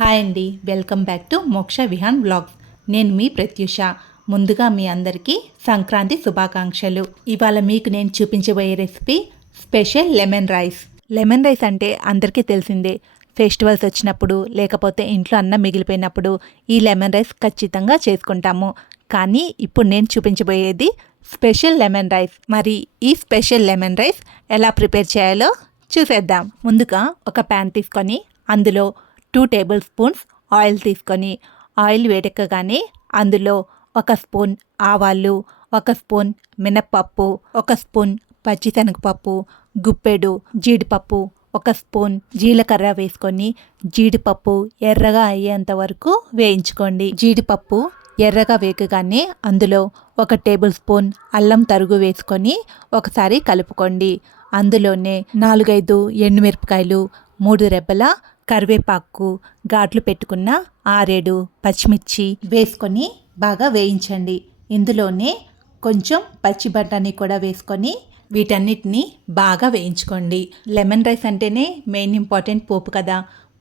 Hi అండి. Welcome back to మోక్ష Vihaan vlogs. నేను మీ ప్రత్యూష. ముందుగా మీ అందరికీ సంక్రాంతి శుభాకాంక్షలు. ఇవాళ మీకు నేను చూపించబోయే recipe special lemon rice. Lemon rice అంటే అందరికీ తెలిసిందే. ఫెస్టివల్స్ వచ్చినప్పుడు లేకపోతే ఇంట్లో అన్నం మిగిలిపోయినప్పుడు ఈ లెమన్ రైస్ ఖచ్చితంగా చేసుకుంటాము. కానీ ఇప్పుడు నేను చూపించబోయేది స్పెషల్ లెమన్ రైస్. మరి ఈ స్పెషల్ లెమన్ రైస్ ఎలా ప్రిపేర్ చేయాలో చూసేద్దాం. ముందుగా ఒక ప్యాన్ తీసుకొని అందులో టూ టేబుల్ స్పూన్స్ ఆయిల్ తీసుకొని ఆయిల్ వేడెక్కగానే అందులో ఒక స్పూన్ ఆవాలు ఒక స్పూన్ మినప్పప్పు ఒక స్పూన్ పచ్చిశనగపప్పు గుప్పెడు జీడిపప్పు ఒక స్పూన్ జీలకర్ర వేసుకొని జీడిపప్పు ఎర్రగా అయ్యేంత వరకు వేయించుకోండి. జీడిపప్పు ఎర్రగా వేగగానే అందులో ఒక టేబుల్ స్పూన్ అల్లం తరుగు వేసుకొని ఒకసారి కలుపుకోండి. అందులోనే నాలుగైదు ఎండుమిరపకాయలు మూడు రెబ్బల కరివేపాకు ఘాట్లు పెట్టుకున్న ఆరేడు పచ్చిమిర్చి వేసుకొని బాగా వేయించండి. ఇందులోనే కొంచెం పచ్చి బఠానీ కూడా వేసుకొని వీటన్నిటిని బాగా వేయించుకోండి. లెమన్ రైస్ అంటేనే మెయిన్ ఇంపార్టెంట్ పోపు కదా.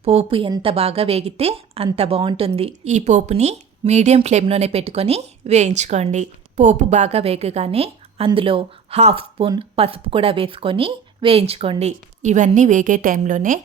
పోపు ఎంత బాగా వేగితే అంత బాగుంటుంది. ఈ పోపుని మీడియం ఫ్లేమ్లోనే పెట్టుకొని వేయించుకోండి. పోపు బాగా వేగగానే అందులో హాఫ్ స్పూన్ పసుపు కూడా వేసుకొని వేయించుకోండి. ఇవన్నీ వేగే టైంలోనే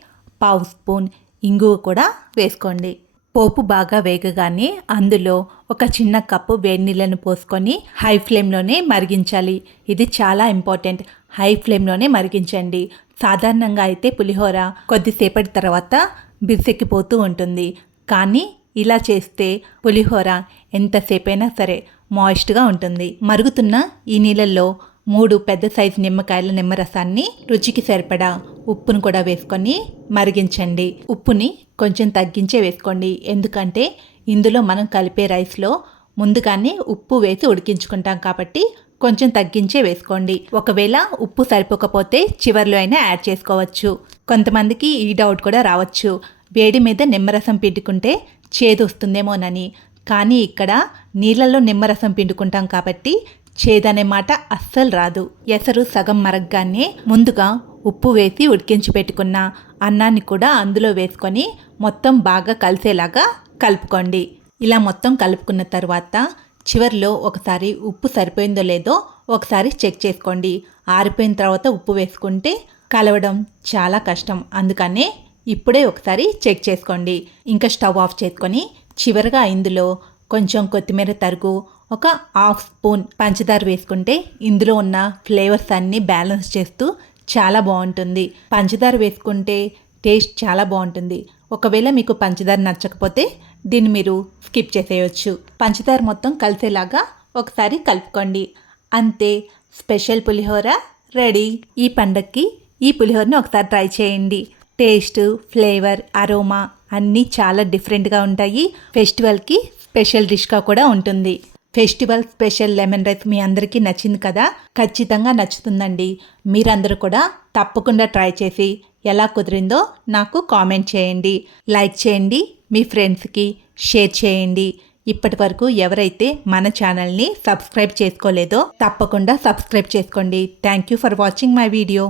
పావు స్పూన్ ఇంగువ కూడా వేసుకోండి. పోపు బాగా వేగగానే అందులో ఒక చిన్న కప్పు వేడి నీళ్ళను పోసుకొని హై ఫ్లేమ్లోనే మరిగించాలి. ఇది చాలా ఇంపార్టెంట్. హై ఫ్లేమ్లోనే మరిగించండి. సాధారణంగా అయితే పులిహోర కొద్దిసేపటి తర్వాత బిర్సెక్కిపోతూ ఉంటుంది. కానీ ఇలా చేస్తే పులిహోర ఎంతసేపైనా సరే మాయిస్ట్గా ఉంటుంది. మరుగుతున్న ఈ నీళ్ళల్లో మూడు పెద్ద సైజు నిమ్మకాయల నిమ్మరసాన్ని రుచికి సరిపడా ఉప్పును కూడా వేసుకొని మరిగించండి. ఉప్పుని కొంచెం తగ్గించే వేసుకోండి. ఎందుకంటే ఇందులో మనం కలిపే రైస్లో ముందుగానే ఉప్పు వేసి ఉడికించుకుంటాం కాబట్టి కొంచెం తగ్గించే వేసుకోండి. ఒకవేళ ఉప్పు సరిపోకపోతే చివర్లో అయినా యాడ్ చేసుకోవచ్చు. కొంతమందికి ఈ డౌట్ కూడా రావచ్చు. వేడి మీద నిమ్మరసం పిండుకుంటే చేదు వస్తుందేమోనని కానీ ఇక్కడ నీళ్ళల్లో నిమ్మరసం పిండుకుంటాం కాబట్టి చేదనే మాట అస్సలు రాదు. ఎసరు సగం మరగ్గానే ముందుగా ఉప్పు వేసి ఉడికించి పెట్టుకున్న అన్నాన్ని కూడా అందులో వేసుకొని మొత్తం బాగా కలిసేలాగా కలుపుకోండి. ఇలా మొత్తం కలుపుకున్న తర్వాత చివర్లో ఒకసారి ఉప్పు సరిపోయిందో లేదో ఒకసారి చెక్ చేసుకోండి. ఆరిపోయిన తర్వాత ఉప్పు వేసుకుంటే కలవడం చాలా కష్టం. అందుకనే ఇప్పుడే ఒకసారి చెక్ చేసుకోండి. ఇంకా స్టవ్ ఆఫ్ చేసుకొని చివరిగా ఇందులో కొంచెం కొత్తిమీర తరుగు ఒక హాఫ్ స్పూన్ పంచదార వేసుకుంటే ఇందులో ఉన్న ఫ్లేవర్స్ అన్నీ బ్యాలెన్స్ చేస్తూ చాలా బాగుంటుంది. పంచదార వేసుకుంటే టేస్ట్ చాలా బాగుంటుంది. ఒకవేళ మీకు పంచదార నచ్చకపోతే దీన్ని మీరు స్కిప్ చేసేయచ్చు. పంచదార మొత్తం కలిసేలాగా ఒకసారి కలుపుకోండి. అంతే స్పెషల్ పులిహోర రెడీ. ఈ పండక్కి ఈ పులిహోరని ఒకసారి ట్రై చేయండి. టేస్ట్ ఫ్లేవర్ అరోమా అన్నీ చాలా డిఫరెంట్గా ఉంటాయి. ఫెస్టివల్కి స్పెషల్ డిష్గా కూడా ఉంటుంది. ఫెస్టివల్ స్పెషల్ లెమన్ రైస్ మీ అందరికీ నచ్చింది కదా? ఖచ్చితంగా నచ్చుతుందండి. మీరందరూ కూడా తప్పకుండా ట్రై చేసి ఎలా కుదిరిందో నాకు కామెంట్ చేయండి. లైక్ చేయండి మీ ఫ్రెండ్స్కి షేర్ చేయండి. ఇప్పటి వరకు ఎవరైతే మన ఛానల్ని సబ్స్క్రైబ్ చేసుకోలేదో తప్పకుండా సబ్స్క్రైబ్ చేసుకోండి. Thank you for watching my video.